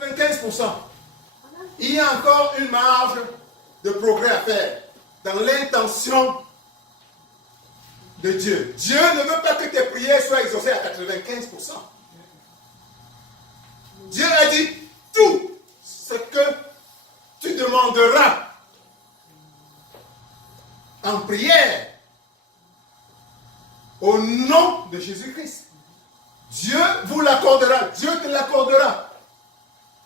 95%. Il y a encore une marge de progrès à faire dans l'intention de Dieu. Dieu ne veut pas que tes prières soient exaucées à 95%. Dieu a dit tout ce que tu demanderas en prière au nom de Jésus-Christ. Dieu vous l'accordera, Dieu te l'accordera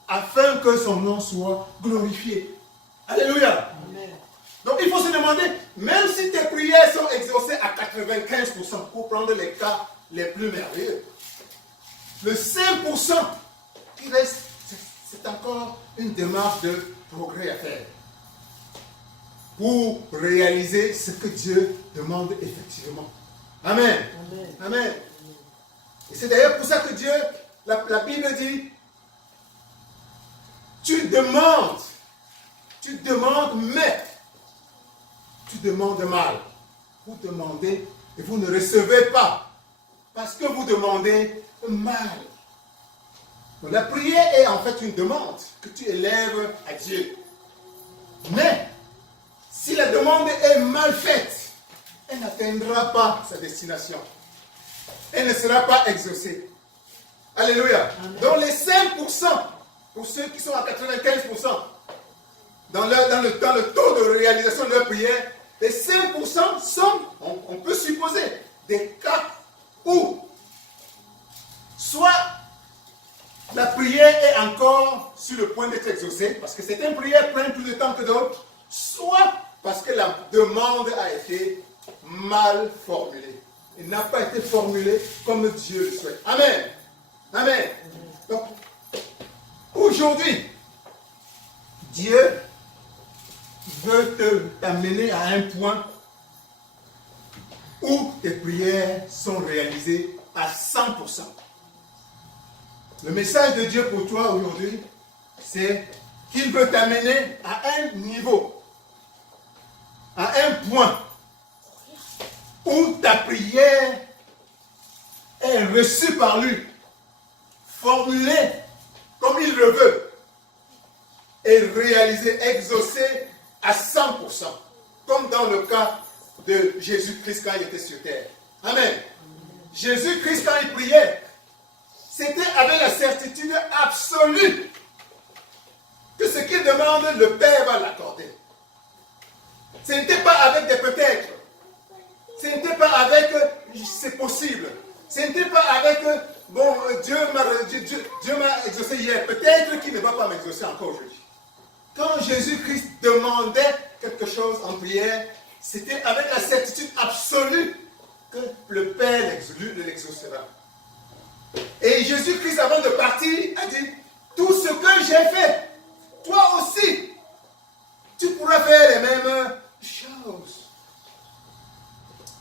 afin que son nom soit glorifié. Alléluia. Amen. Donc il faut se demander, même si tes prières sont exaucées à 95%, pour prendre les cas les plus merveilleux, le 5% qui reste, c'est encore une démarche de progrès à faire pour réaliser ce que Dieu demande effectivement. Amen. Amen. Amen. Et c'est d'ailleurs pour ça que Dieu, la Bible dit, tu demandes, mais tu demandes mal. Vous demandez et vous ne recevez pas parce que vous demandez mal. Donc, la prière est en fait une demande que tu élèves à Dieu. Mais si la demande est mal faite, elle n'atteindra pas sa destination. Elle ne sera pas exaucée. Alléluia. Amen. Donc les 5%, pour ceux qui sont à 95%, dans le taux de réalisation de leur prière, les 5% sont, on peut supposer, des cas où soit la prière est encore sur le point d'être exaucée, parce que certaines prières prennent plus de temps que d'autres, soit parce que la demande a été mal formulée. Elle n'a pas été formulée comme Dieu le souhaite. Amen. Amen. Donc, aujourd'hui, Dieu veut t'amener à un point où tes prières sont réalisées à 100%. Le message de Dieu pour toi aujourd'hui, c'est qu'il veut t'amener à un niveau, à un point où ta prière est reçue par lui, formulée comme il le veut, et réalisée, exaucée à 100%, comme dans le cas de Jésus-Christ quand il était sur terre. Amen. Jésus-Christ quand il priait, c'était avec la certitude absolue que ce qu'il demande, le Père va l'accorder. Ce n'était pas avec des peut-être. Ce n'était pas avec c'est possible. Ce n'était pas avec bon, Dieu m'a exaucé hier. Peut-être qu'il ne va pas m'exaucer encore aujourd'hui. Quand Jésus-Christ demandait quelque chose en prière, c'était avec la certitude absolue que le Père l'exaucera. Et Jésus-Christ, avant de partir, a dit, tout ce que j'ai fait, toi aussi, tu pourras faire les mêmes choses.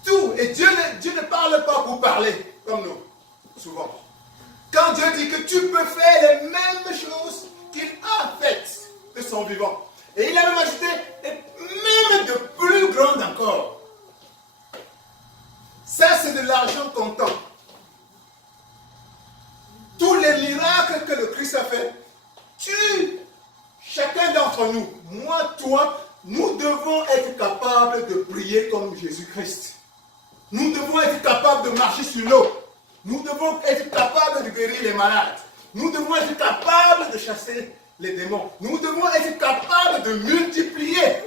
Tout. Et Dieu ne parle pas pour parler, comme nous, souvent. Quand Dieu dit que tu peux faire les mêmes choses qu'il a faites de son vivant. Et il a même ajouté, même de plus grandes encore. Ça, c'est de l'argent comptant. Tous les miracles que le Christ a fait, chacun d'entre nous, moi, toi, nous devons être capables de prier comme Jésus-Christ. Nous devons être capables de marcher sur l'eau. Nous devons être capables de guérir les malades. Nous devons être capables de chasser les démons. Nous devons être capables de multiplier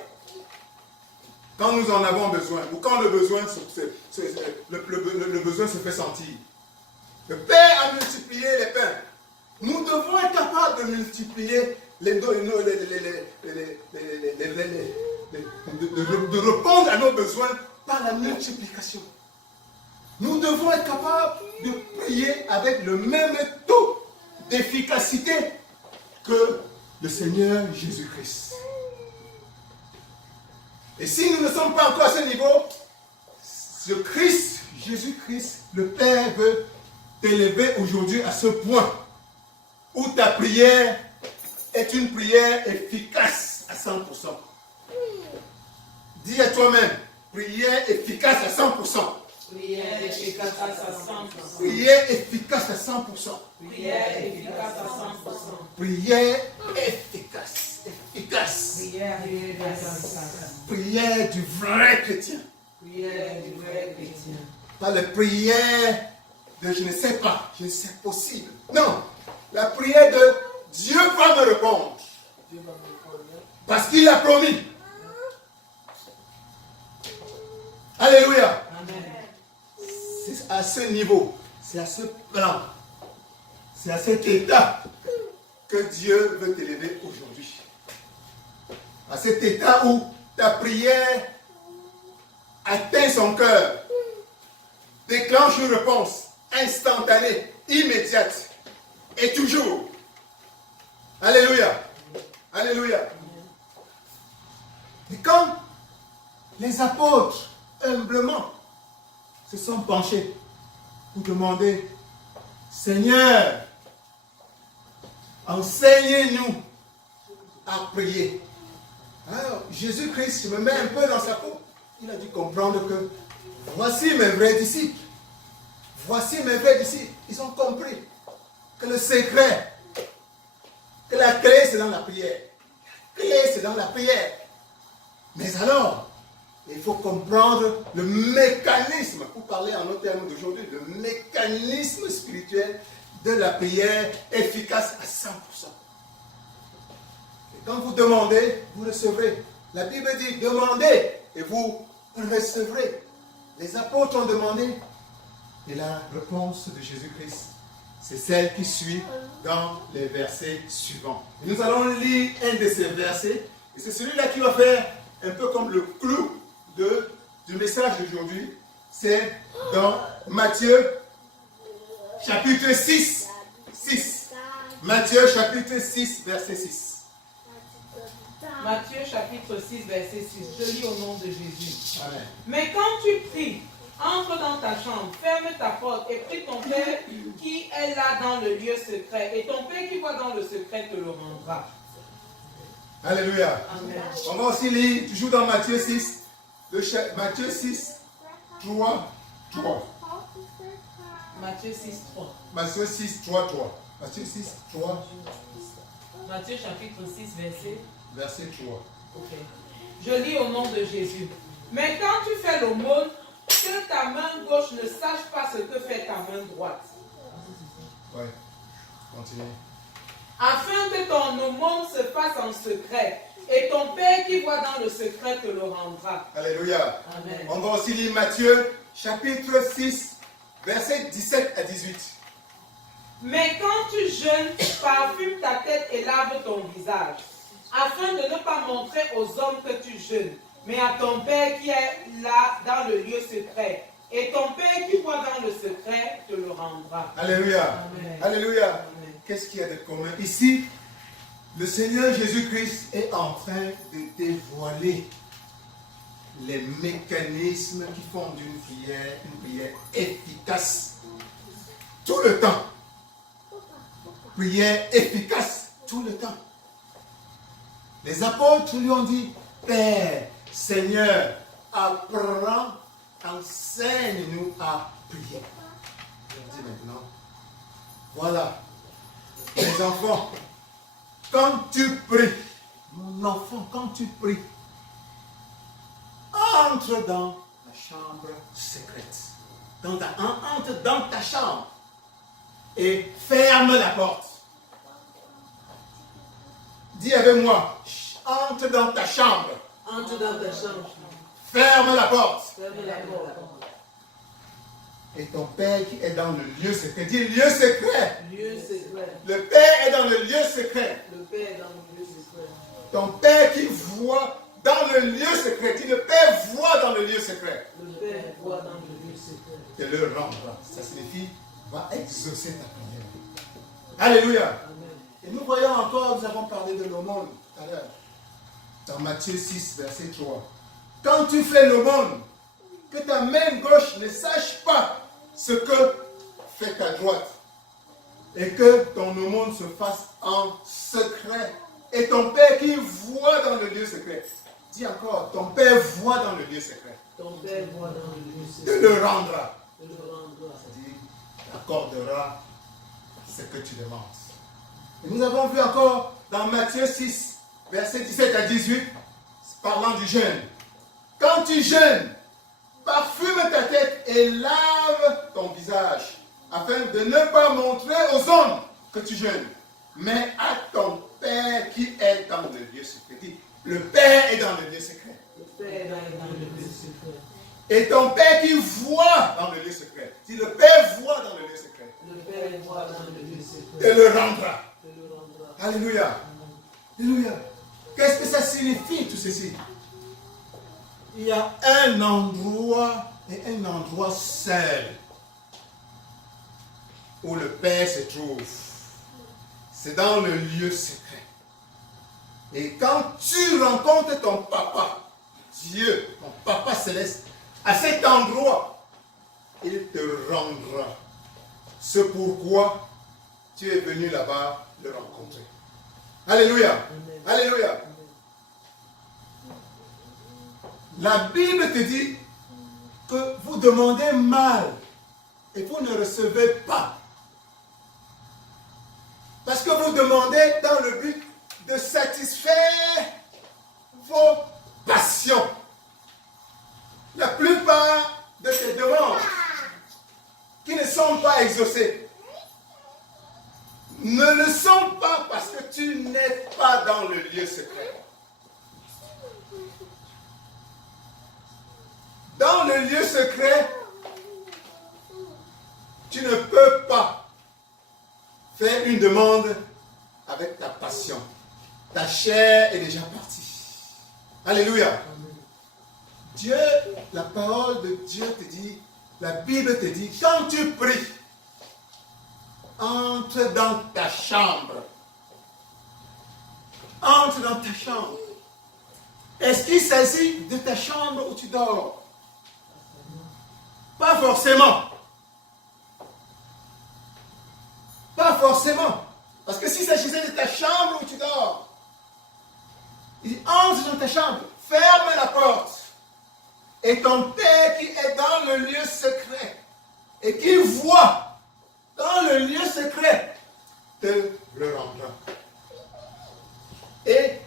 quand nous en avons besoin ou quand le besoin se fait sentir. Le Père a multiplié les pains. Nous devons être capables de multiplier de répondre à nos besoins par la multiplication. Nous devons être capables de prier avec le même taux d'efficacité que le Seigneur Jésus-Christ. Et si nous ne sommes pas encore à ce niveau, ce Christ, Jésus-Christ, le Père veut t'élever aujourd'hui à ce point où ta prière est une prière efficace à 100%. Dis à toi-même, prière efficace à 100%. Prière efficace à 100%. Prière efficace à 100%. Prière efficace à 100%. Prière efficace. Efficace. Prière efficace. Prière du vrai chrétien. Prière du vrai chrétien. Pas la prière de je ne sais pas, je ne sais possible. Non, la prière de Dieu va me répondre. Parce qu'il a promis. Alléluia. Amen. C'est à ce niveau, c'est à ce plan, c'est à cet état que Dieu veut t'élever aujourd'hui. À cet état où ta prière atteint son cœur, déclenche une réponse instantanée, immédiate et toujours. Alléluia. Alléluia. Et quand les apôtres, humblement, se sont penchés pour demander, Seigneur, enseignez-nous à prier. Alors, Jésus-Christ, je me mets un peu dans sa peau. Il a dû comprendre que voici mes vrais disciples. Voici mes vrais disciples. Ils ont compris que le secret, que la clé, c'est dans la prière. La clé, c'est dans la prière. Mais alors, il faut comprendre le mécanisme, pour parler en nos termes d'aujourd'hui, le mécanisme spirituel de la prière efficace à 100%. Et quand vous demandez, vous recevrez. La Bible dit, demandez et vous recevrez. Les apôtres ont demandé et la réponse de Jésus-Christ, c'est celle qui suit dans les versets suivants. Et nous allons lire un de ces versets et c'est celui-là qui va faire un peu comme le clou du message d'aujourd'hui. C'est dans Matthieu chapitre 6. Matthieu chapitre 6, verset 6. Matthieu chapitre 6, verset 6. Je lis au nom de Jésus. Amen. Mais quand tu pries, entre dans ta chambre, ferme ta porte et prie ton Père qui est là dans le lieu secret. Et ton Père qui voit dans le secret te le rendra. Alléluia. Amen. On va aussi lire toujours dans Matthieu 6, Matthieu 6, 3. Matthieu 6, 3. Matthieu 6, 3. Matthieu 6, 3, Matthieu chapitre 6, verset 3. Ok. Je lis au nom de Jésus. Mais quand tu fais l'aumône, que ta main gauche ne sache pas ce que fait ta main droite. Ouais, continue. Afin que ton aumône se fasse en secret, et ton Père qui voit dans le secret te le rendra. Alléluia. Amen. On va aussi lire Matthieu chapitre 6, verset 17 à 18. Mais quand tu jeûnes, parfume ta tête et lave ton visage, afin de ne pas montrer aux hommes que tu jeûnes, mais à ton Père qui est là dans le lieu secret. Et ton Père qui voit dans le secret te le rendra. Alléluia. Amen. Alléluia. Amen. Qu'est-ce qu'il y a de commun ici? Le Seigneur Jésus-Christ est en train de dévoiler les mécanismes qui font d'une prière une prière efficace tout le temps. Prière efficace tout le temps. Les apôtres lui ont dit, Père, Seigneur, apprends, enseigne-nous à prier. Je dis maintenant, voilà, mes enfants, quand tu pries, mon enfant, quand tu pries, entre dans la chambre secrète. Entre dans ta chambre et ferme la porte. Dis avec moi, entre dans ta chambre. Entre dans ta chambre. Ferme la porte. Ferme la porte. Et ton Père qui est dans le lieu secret. Dis lieu secret. Lieu secret. Le Père est dans le lieu secret. Le Père est dans le lieu secret. Ton Père qui voit dans le lieu secret. Dis le Père voit dans le lieu secret. Le Père voit dans le lieu secret. Te le rendra. Ça signifie, va exaucer ta prière. Alléluia. Amen. Et nous voyons encore, nous avons parlé de l'aumône tout à l'heure. Dans Matthieu 6, verset 3. Quand tu fais l'aumône, que ta main gauche ne sache pas ce que fait ta droite. Et que ton aumône se fasse en secret. Et ton Père qui voit dans le lieu secret Dis encore, ton Père voit dans le lieu secret. Ton Père voit dans le lieu Te secret. le rendra. Te le rendra. C'est-à-dire, t'accordera ce que tu demandes. Et nous avons vu encore dans Matthieu 6, versets 17 à 18, parlant du jeûne. Quand tu jeûnes, parfume ta tête et lave ton visage, afin de ne pas montrer aux hommes que tu jeûnes, mais à ton Père qui est dans le lieu secret. Dis, le Père est dans le lieu secret. Le Père est dans le lieu secret. Et ton Père qui voit dans le lieu secret. Si le Père voit dans le lieu secret, Le Père voit dans le lieu secret. te le rendra. Te le rendra. Alléluia. Alléluia. Qu'est-ce que ça signifie tout ceci? Il y a un endroit et un endroit seul où le Père se trouve. C'est dans le lieu secret. Et quand tu rencontres ton papa, Dieu, ton papa céleste, à cet endroit, il te rendra ce pourquoi tu es venu là-bas le rencontrer. Alléluia. Amen. Alléluia. La Bible te dit que vous demandez mal et vous ne recevez pas. Parce que vous demandez dans le but de satisfaire vos passions. La plupart de tes demandes qui ne sont pas exaucées ne le sont pas parce que tu n'es pas dans le lieu secret. Dans le lieu secret, tu ne peux pas faire une demande avec ta passion. Ta chair est déjà partie. Alléluia. Dieu, la parole de Dieu te dit, la Bible te dit, quand tu pries, entre dans ta chambre. Entre dans ta chambre. Est-ce qu'il s'agit de ta chambre où tu dors? Pas forcément. Pas forcément. Parce que s'il s'agissait de ta chambre où tu dors, il entre dans ta chambre, ferme la porte. Et ton Père qui est dans le lieu secret et qui voit dans le lieu secret te le rendra. Et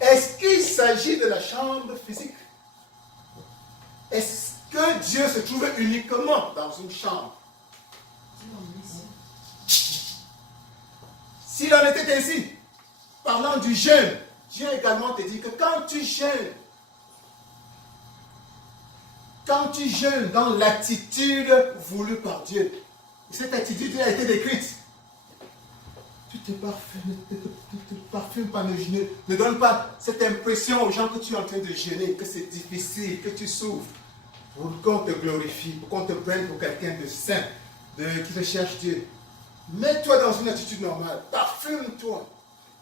est-ce qu'il s'agit de la chambre physique? Est-ce que Dieu se trouve uniquement dans une chambre? S'il en était ainsi, parlant du jeûne, Dieu également te dit que quand tu jeûnes dans l'attitude voulue par Dieu, et cette attitude a été décrite, tu te parfumes pas, ne donne pas cette impression aux gens que tu es en train de jeûner, que c'est difficile, que tu souffres, pour qu'on te glorifie, pour qu'on te prenne pour quelqu'un de saint, qui recherche Dieu. Mets-toi dans une attitude normale, parfume-toi.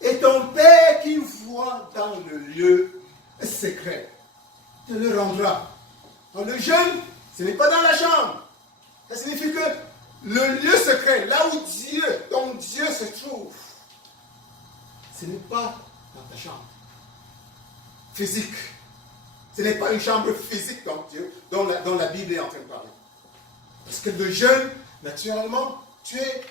Et ton Père qui voit dans le lieu secret te le rendra. Dans le jeûne, ce n'est pas dans la chambre. Ça signifie que le lieu secret, là où Dieu, ton Dieu se trouve, ce n'est pas dans ta chambre physique. Ce n'est pas une chambre physique dont la Bible est en train de parler. Parce que le jeûne, naturellement, tu es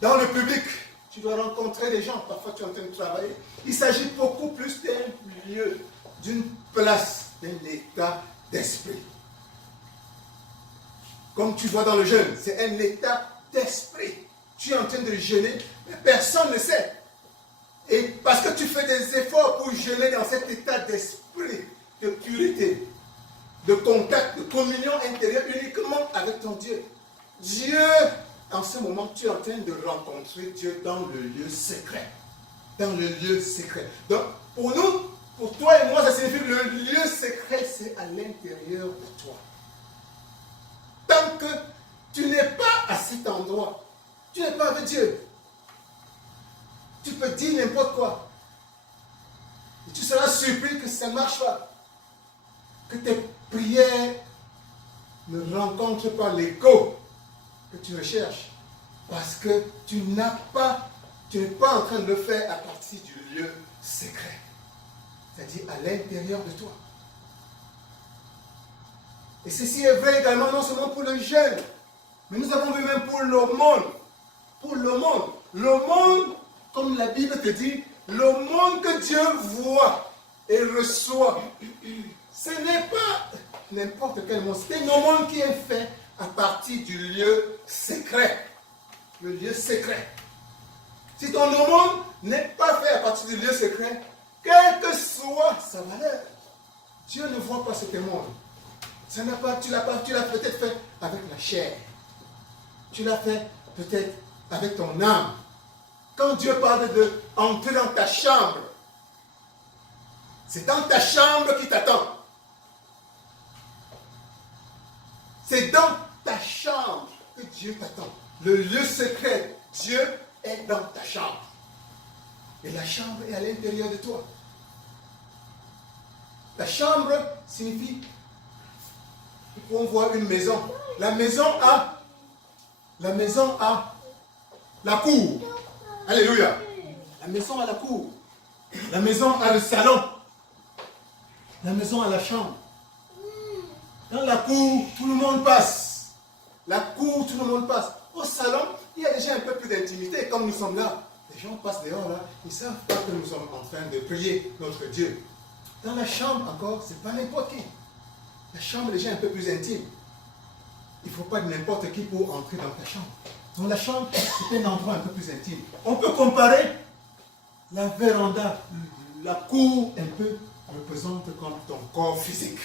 dans le public. Tu dois rencontrer des gens. Parfois, tu es en train de travailler. Il s'agit beaucoup plus d'un lieu, d'une place, d'un état d'esprit. Comme tu vois dans le jeûne, c'est un état d'esprit. Tu es en train de jeûner, mais personne ne sait. Et parce que tu fais des efforts pour jeûner dans cet état d'esprit, de pureté, de contact, de communion intérieure uniquement avec ton Dieu. Dieu, en ce moment, tu es en train de rencontrer Dieu dans le lieu secret. Dans le lieu secret. Donc, pour nous, pour toi et moi, ça signifie que le lieu secret, c'est à l'intérieur de toi. Tant que tu n'es pas à cet endroit, tu n'es pas avec Dieu. Tu peux dire n'importe quoi. Et tu seras surpris que ça ne marche pas. Que tes prières ne rencontrent pas l'écho que tu recherches. Parce que tu n'es pas en train de le faire à partir du lieu secret. c'est-à-dire à l'intérieur de toi. Et ceci est vrai également non seulement pour le jeûne, mais nous avons vu même pour le monde. Pour le monde. Le monde, comme la Bible te dit, le monde que Dieu voit et reçoit, ce n'est pas n'importe quel monde. C'est un monde qui est fait à partir du lieu secret. Le lieu secret. Si ton monde n'est pas fait à partir du lieu secret, quelle que soit sa valeur, Dieu ne voit pas ce monde. Tu l'as peut-être fait avec la chair. Tu l'as fait peut-être avec ton âme. Quand Dieu parle de entrer dans ta chambre, c'est dans ta chambre qui t'attend. C'est dans ta chambre que Dieu t'attend. Le lieu secret, Dieu est dans ta chambre. Et la chambre est à l'intérieur de toi. La chambre signifie, on voit une maison. La maison a la cour. Alléluia. La maison a la cour. La maison a le salon. La maison a la chambre. Dans la cour, tout le monde passe. La cour, tout le monde passe. Au salon, il y a déjà un peu plus d'intimité. Comme nous sommes là, les gens passent dehors là, ils ne savent pas que nous sommes en train de prier notre Dieu. Dans la chambre encore, ce n'est pas n'importe qui. La chambre est déjà un peu plus intime. Il ne faut pas n'importe qui pour entrer dans ta chambre. Donc la chambre, c'est un endroit un peu plus intime. On peut comparer la véranda, la cour un peu représente comme ton corps physique.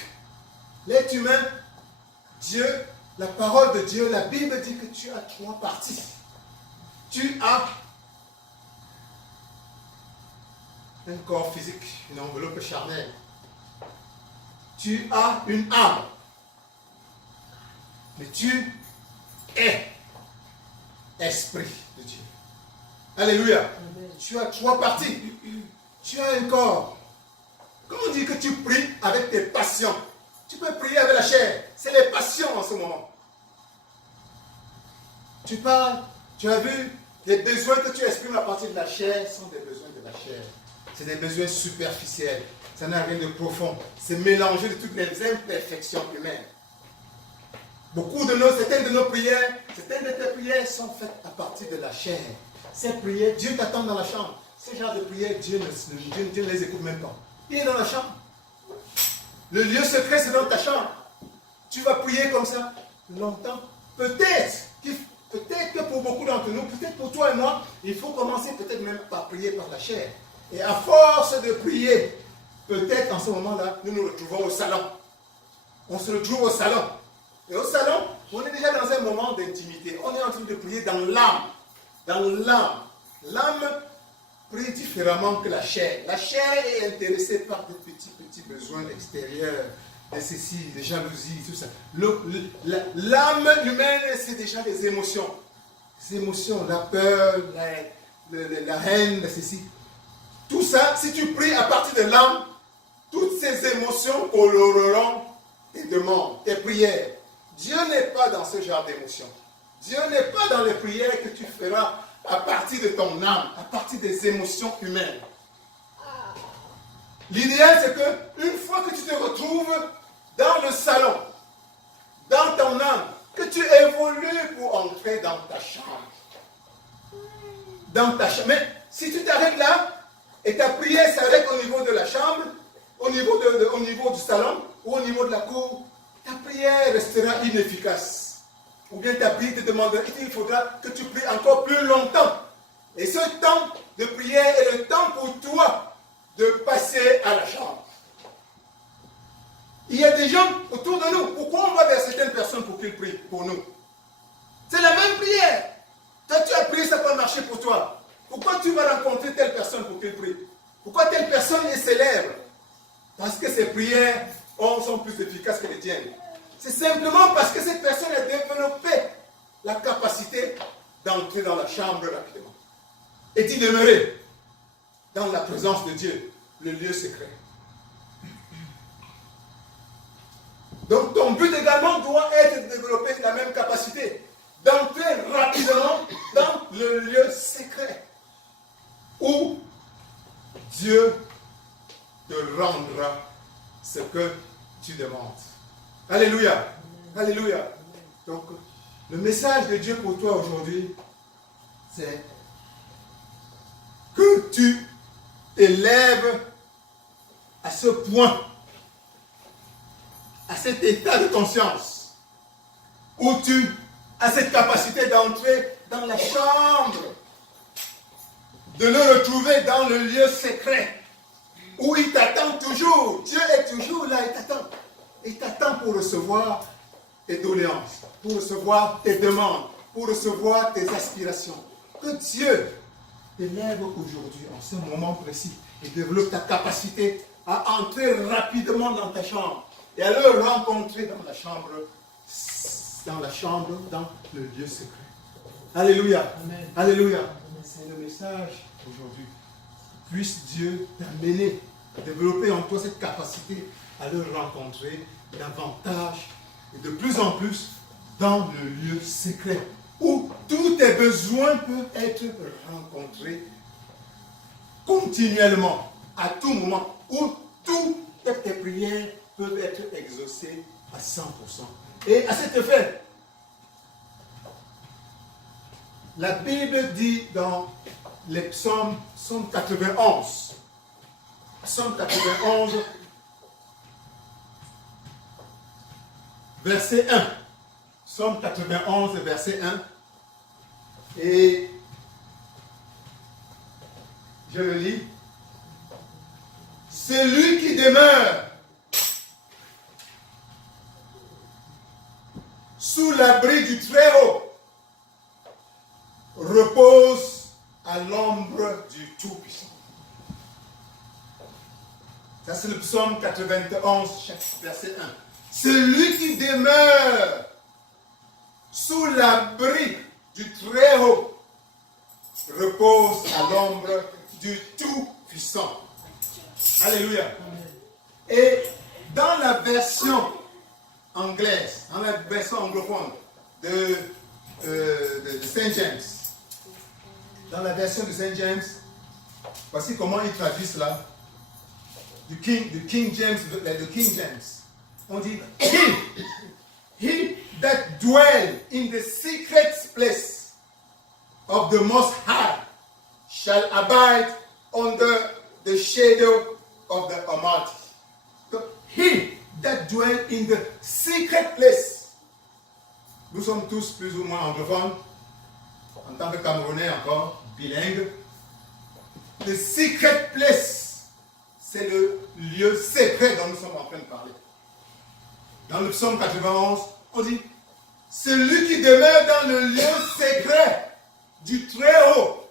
L'être humain, Dieu, la parole de Dieu, la Bible dit que tu as 3 parties. Tu as un corps physique, une enveloppe charnelle. Tu as une âme. Mais tu es esprit de Dieu. Alléluia. Amen. Tu as 3 parties. Tu as un corps. Quand on dit que tu pries avec tes passions, tu peux prier avec la chair. C'est les passions en ce moment. Tu parles, tu as vu, les besoins que tu exprimes à partir de la chair sont des besoins de la chair. C'est des besoins superficiels. Ça n'a rien de profond. C'est mélangé de toutes les imperfections humaines. Certaines de nos prières, certaines de tes prières sont faites à partir de la chair. Ces prières, Dieu t'attend dans la chambre. Ces genres de prières, Dieu ne les écoute même pas. Il est dans la chambre. Le lieu secret, c'est dans ta chambre. Tu vas prier comme ça longtemps. Peut-être que pour beaucoup d'entre nous, peut-être pour toi et moi, il faut commencer peut-être même par prier par la chair. Et à force de prier, peut-être en ce moment-là, nous nous retrouvons au salon. On se retrouve au salon. Et au salon, on est déjà dans un moment d'intimité. On est en train de prier dans l'âme. Dans l'âme. L'âme prie différemment que la chair. La chair est intéressée par des petits besoins extérieurs, de ceci, de jalousie, tout ça. L'âme humaine, c'est déjà les émotions. Les émotions, la peur, la haine, ceci. Tout ça, si tu pries à partir de l'âme, toutes ces émotions coloreront tes demandes, tes prières. Dieu n'est pas dans ce genre d'émotions. Dieu n'est pas dans les prières que tu feras à partir de ton âme, à partir des émotions humaines. L'idéal, c'est que une fois que tu te retrouves dans le salon, dans ton âme, que tu évolues pour entrer dans ta chambre. Dans ta chambre. Mais si tu t'arrêtes là, et ta prière s'arrête au niveau de la chambre, au niveau du salon, ou au niveau de la cour, ta prière restera inefficace. Ou bien ta prière te demandera, il faudra que tu pries encore plus longtemps. Et ce temps de prière est le temps pour toi de passer à la chambre. Il y a des gens autour de nous. Pourquoi on va vers certaines personnes pour qu'ils prient pour nous? C'est la même prière. Toi, tu as prié, ça n'a pas marché pour toi. Pourquoi tu vas rencontrer telle personne pour qu'elle prie? Pourquoi telle personne est célèbre? Parce que ses prières sont plus efficaces que les tiennes. C'est simplement parce que cette personne a développé la capacité d'entrer dans la chambre rapidement et d'y demeurer dans la présence de Dieu, le lieu secret. Donc ton but également doit être de développer la même capacité, d'entrer rapidement dans le lieu secret où Dieu te rendra ce que tu demandes. Alléluia. Alléluia. Donc, le message de Dieu pour toi aujourd'hui, c'est que tu t'élèves à ce point, à cet état de conscience, où tu as cette capacité d'entrer dans la chambre, de le retrouver dans le lieu secret, où il t'attend toujours. Dieu est toujours là, il t'attend. Il t'attend pour recevoir tes doléances, pour recevoir tes demandes, pour recevoir tes aspirations. Que Dieu t'élève aujourd'hui, en ce moment précis, et développe ta capacité à entrer rapidement dans ta chambre et à le rencontrer dans le lieu secret. Alléluia. Amen. Alléluia. C'est le message aujourd'hui. Puisse Dieu t'amener à développer en toi cette capacité à le rencontrer davantage et de plus en plus dans le lieu secret où tous tes besoins peuvent être rencontrés continuellement, à tout moment, où toutes tes prières peuvent être exaucées à 100%. Et à cet effet, la Bible dit dans les psaumes, psaume 91, verset 1. Psaume 91, verset 1. Et je le lis. Celui qui demeure sous l'abri du Très-Haut repose à l'ombre du Tout-Puissant. Ça, c'est le psaume 91, verset 1. Celui qui demeure sous l'abri du Très-Haut repose à l'ombre du Tout-Puissant. Alléluia. Et dans la version anglaise, dans la version anglophone de Saint James, dans la version de Saint James, voici comment il traduit cela. Du King James. On dit, he that dwell in the secret place of the Most High shall abide under the shadow of the Almighty. So, he that dwell in the secret place. Nous sommes tous plus ou moins anglophones, en tant que Camerounais encore, bilingues. The secret place, c'est le lieu secret dont nous sommes en train de parler. Dans le psaume 91, on dit, celui qui demeure dans le lieu secret du Très-Haut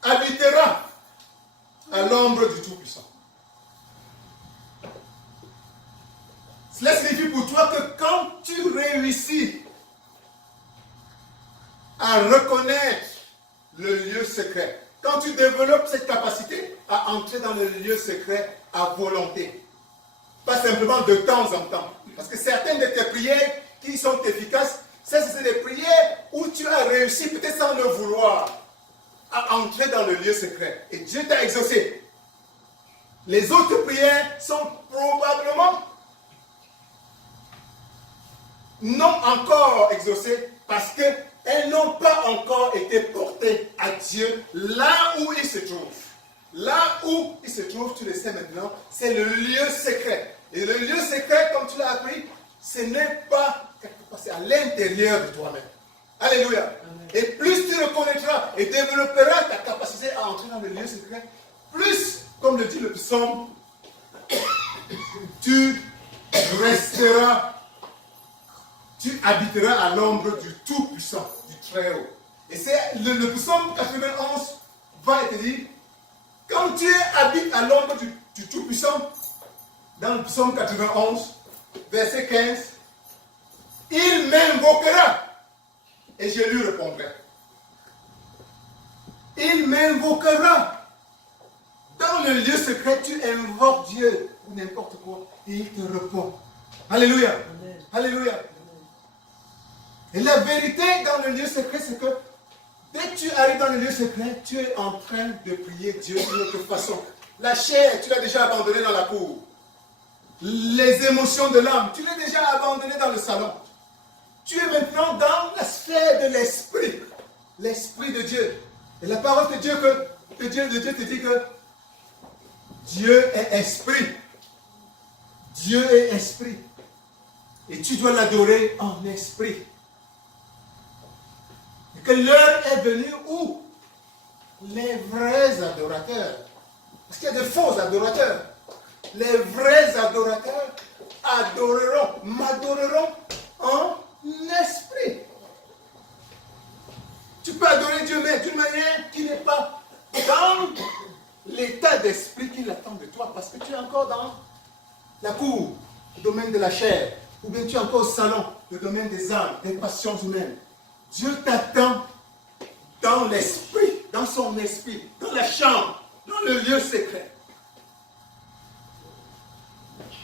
habitera à l'ombre du Tout-Puissant. Cela signifie pour toi que quand tu réussis à reconnaître le lieu secret, quand tu développes cette capacité à entrer dans le lieu secret à volonté, pas simplement de temps en temps, parce que certaines de tes prières qui sont efficaces, c'est des prières où tu as réussi, peut-être sans le vouloir, à entrer dans le lieu secret. Et Dieu t'a exaucé. Les autres prières sont probablement non encore exaucées parce qu'elles n'ont pas encore été portées à Dieu là où il se trouve. Là où il se trouve, tu le sais maintenant, c'est le lieu secret. Et le lieu secret, comme tu l'as appris, ce n'est pas quelque part, c'est à l'intérieur de toi-même. Alléluia. Amen. Et plus tu reconnaîtras et développeras ta capacité à entrer dans le lieu secret, plus, comme le dit le psaume, tu resteras, tu habiteras à l'ombre du Tout-Puissant, du Très-Haut. Et c'est le psaume 91 va te dire, quand tu habites à l'ombre du Tout-Puissant, dans le psaume 91, verset 15, il m'invoquera et je lui répondrai. Il m'invoquera. Dans le lieu secret, tu invoques Dieu ou n'importe quoi et il te répond. Alléluia. Amen. Alléluia. Amen. Et la vérité dans le lieu secret, c'est que dès que tu arrives dans le lieu secret, tu es en train de prier Dieu d'une autre façon. La chair, tu l'as déjà abandonnée dans la cour. Les émotions de l'âme, tu l'as déjà abandonné dans le salon. Tu es maintenant dans la sphère de l'esprit. L'esprit de Dieu. Et la parole de Dieu, de Dieu te dit que Dieu est esprit. Dieu est esprit. Et tu dois l'adorer en esprit. Et que l'heure est venue où les vrais adorateurs, parce qu'il y a de faux adorateurs, les vrais adorateurs adoreront, m'adoreront en esprit. Tu peux adorer Dieu, mais d'une manière qui n'est pas dans l'état d'esprit qu'il attend de toi, parce que tu es encore dans la cour, le domaine de la chair, ou bien tu es encore au salon, le domaine des âmes, des passions humaines. Dieu t'attend dans l'esprit, dans son esprit, dans la chambre, dans le lieu secret.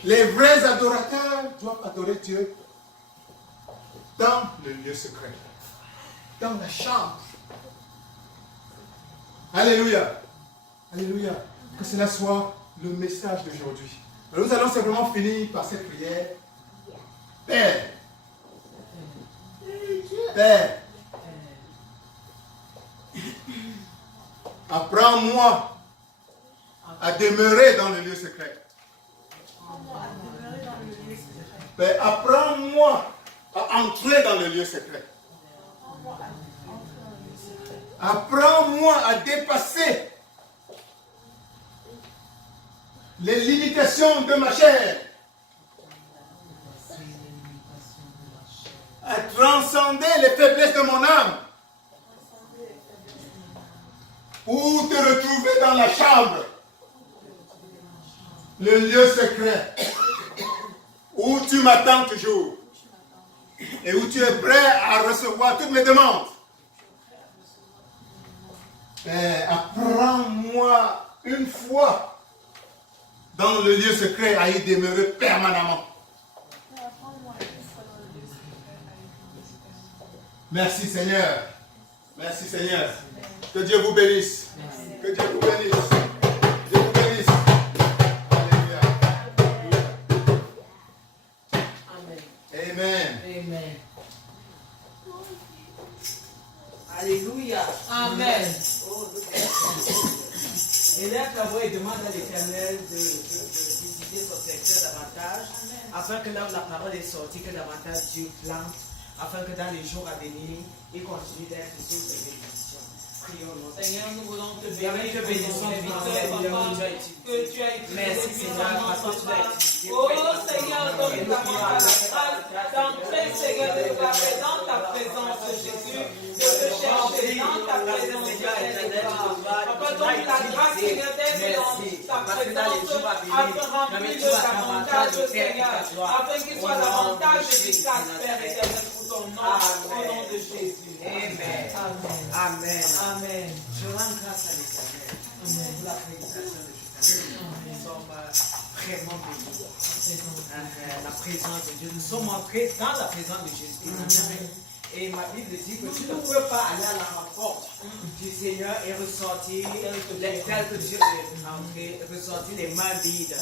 Les vrais adorateurs doivent adorer Dieu dans le lieu secret, dans la chambre. Alléluia. Alléluia. Que cela soit le message d'aujourd'hui. Nous allons simplement finir par cette prière. Père, Père, apprends-moi à demeurer dans le lieu secret. Père, apprends-moi à entrer dans le lieu secret. Apprends-moi à dépasser les limitations de ma chair. À transcender les faiblesses de mon âme. Pour te retrouver dans la chambre. Le lieu secret. Où tu m'attends toujours. Et où tu es prêt à recevoir toutes mes demandes. Père, apprends-moi une fois dans le lieu secret à y demeurer permanemment. Merci Seigneur. Merci Seigneur. Que Dieu vous bénisse. Que Dieu vous bénisse. Dieu vous bénisse. Alléluia. Amen. Amen. Alléluia. Amen. Élève ta voix et demande à l'Éternel de visiter son secteur davantage, afin que là où la parole est sortie, que davantage Dieu plante, afin que dans les jours à venir, il continue d'être sous ses bénédictions. Prions nous. Seigneur, nous voulons te Bénis, bénir te bénissons, que tu as utilisé. Merci Seigneur, parce que tu l'as utilisé. Oh Seigneur, donne ta grâce d'entrer, Seigneur, de t'appeler dans ta présence, Jésus, de te chercher dans ta présence, Seigneur. Papa, donne ta grâce, Seigneur, d'être dans ta présence, afin remplir davantage, Seigneur, afin qu'il soit davantage efficace, Père éternel, pour ton nom, au nom de Jésus. Amen. Amen. Amen. Je rends grâce à l'Éternel pour la prédication de Jésus. Nous sommes vraiment bénis. La présence de Dieu. Nous sommes entrés dans la présence de Jésus. Et ma Bible dit que tu ne peux pas aller à la rencontre du Seigneur et ressortir tel que Dieu est entré, ressortir les mains vides.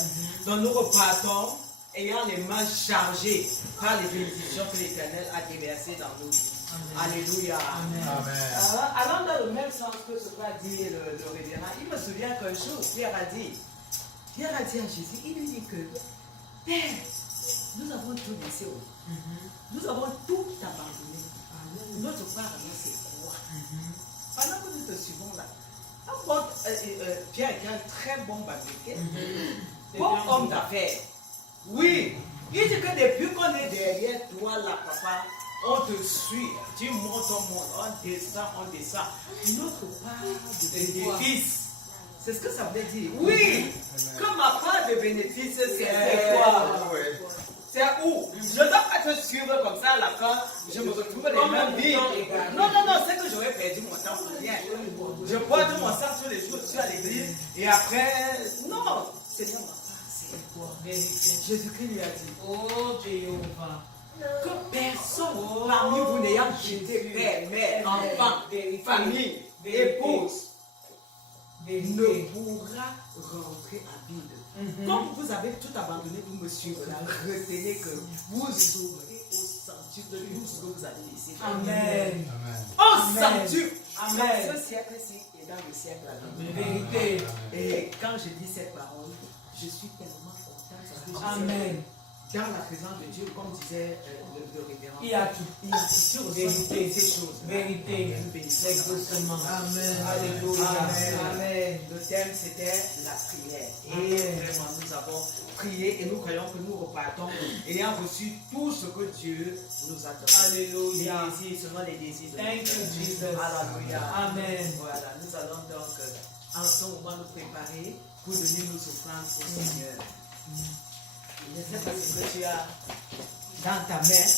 Donc nous repartons ayant les mains chargées par les bénédictions que l'Éternel a déversées dans nos vies. Alléluia. Amen. Allant dans le même sens que ce qu'a dit le révérend, il me souvient qu'un jour, Pierre a dit à Jésus, il lui dit que, Père, nous avons tout laissé, nous avons tout abandonné. Notre part, c'est quoi? Pendant que nous te suivons là, Pierre est un très bon fabricant, bon homme d'affaires. Oui, il dit que depuis qu'on est derrière toi là, papa, on te suit, tu montes, on descend. Notre part de bénéfice, c'est ce que ça veut dire. Oui, que ma part de bénéfice, c'est quoi? C'est où? Je ne dois pas te suivre comme ça à la fin, je me retrouve les mêmes vies. Non, c'est que j'aurais perdu mon temps pour rien. Je porte mon sang tous les jours, je suis à l'église, et après, non, c'est ça ma part, c'est quoi? Jésus-Christ lui a dit, Oh Jéhovah, que personne parmi vous n'ayant quitté père, mère, enfant, famille, épouse, ne pourra rentrer à vide. Comme vous avez tout abandonné pour me suivre là, retenez que vous aurez au centuple de tout ce que vous avez laissé. Amen. Au centuple. Amen. Ce siècle-ci est dans le siècle à venir. Vérité. Et quand je dis cette parole, je suis tellement contente parce que je sais Amen. dans la présence de Dieu, comme disait le révérend, Il y a tout. il y a toujours Vérité. ces choses. Vérité. Exactement. Amen. Alléluia. Amen. Amen. Le thème c'était la prière. Et Amen. vraiment nous avons prié et nous croyons que nous repartons ayant reçu tout ce que Dieu nous a donné. Alléluia. Les désirs, seulement les désirs de Thank notre you, cœur. Jesus. Alléluia. Amen. Voilà, nous allons donc en ce moment nous préparer pour donner nos offrandes au Seigneur. Je ne sais pas ce que tu as dans ta main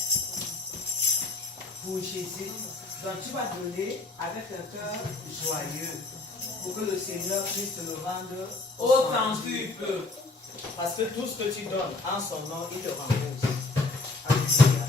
pour Jésus. Donc tu vas donner avec un cœur joyeux pour que le Seigneur puisse te le rendre Au centuple. Parce que tout ce que tu donnes en son nom, il le rembourse. Alléluia.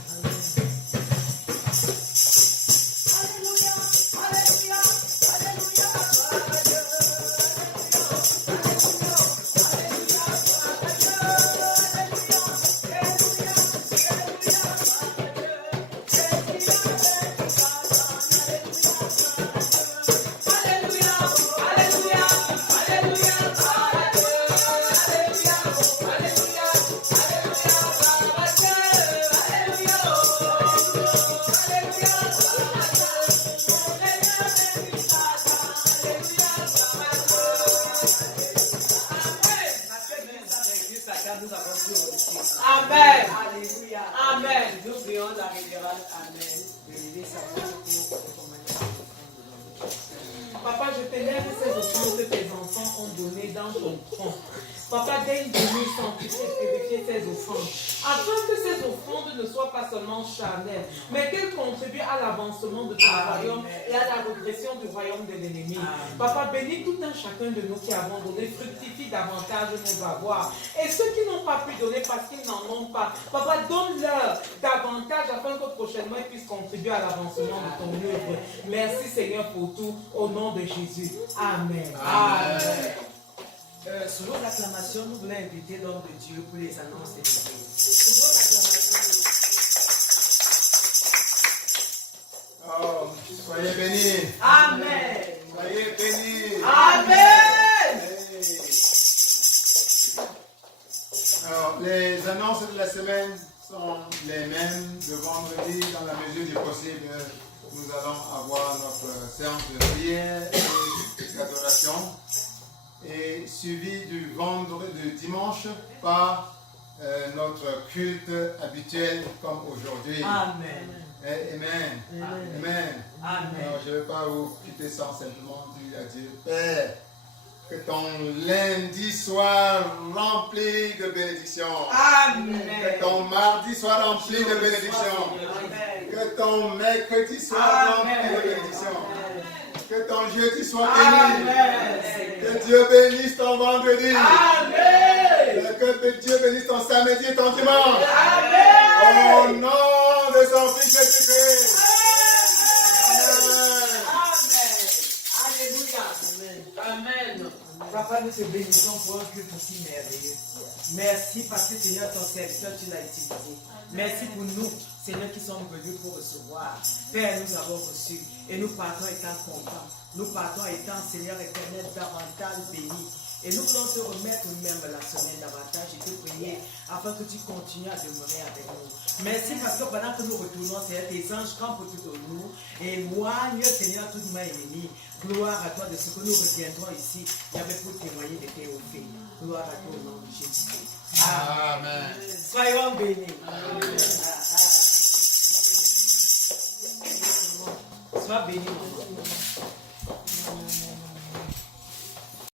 Amen. Alléluia. Amen. Nous prions la révérende. Amen. De lever sa main pour recommander la Papa, je te lève ces offrandes que tes enfants ont données dans ton front. Papa, daigne venir sanctifier ces offrandes, afin que ces offrandes ne soient pas seulement charnelles, mais qu'elles contribuent à l'avancement de ton royaume et à la régression du royaume de l'ennemi. Papa, bénis tout un chacun de nous qui avons donné, fructifie davantage nos avoirs. Et ceux qui n'ont pas pu donner parce qu'ils n'en ont pas, Papa, donne-leur davantage afin que prochainement ils puissent contribuer à l'avancement de ton œuvre. Merci Seigneur pour tout, au nom de Jésus. Amen. Amen. Selon l'acclamation, nous voulons inviter l'homme de Dieu pour les annonces des dieux. Oh, soyez bénis. Amen. Soyez bénis. Amen. Hey. Alors, les annonces de la semaine sont les mêmes de vendredi. Dans la mesure du possible, nous allons avoir notre séance de prière et d'adoration. Et suivi du vendredi, du dimanche par notre culte habituel comme aujourd'hui. Amen. Amen. Amen. Amen. Alors, je ne vais pas vous quitter sans simplement dire à Dieu, Père, que ton lundi soit rempli de bénédictions. Amen. Que ton mardi soit rempli de bénédictions. Amen. Que ton mercredi soit rempli de bénédictions. Que ton jeudi soit Amen. béni. Que Dieu bénisse ton vendredi. Amen. Que Dieu bénisse ton samedi et ton dimanche. Amen. Au nom de son Fils Jésus-Christ. Amen. Papa, nous te bénissons pour un culte aussi merveilleux. Merci parce que Seigneur, ton serviteur, tu l'as utilisé. Merci pour nous, Seigneur, qui sommes venus pour recevoir. Père, nous avons reçu et nous partons étant contents. Nous partons étant, Seigneur éternel, davantage bénis. Et nous voulons te remettre même la semaine davantage et te prier afin que tu continues à demeurer avec nous. Merci parce que pendant que nous retournons, Seigneur, tes anges campent autour de nous et éloignent, Seigneur, toute main ennemie. Gloire à toi de ce que nous reviendrons ici. Il y avait pour témoigner de tes faits. Gloire à toi au nom de Jésus. Amen. Soyons bénis. Sois béni.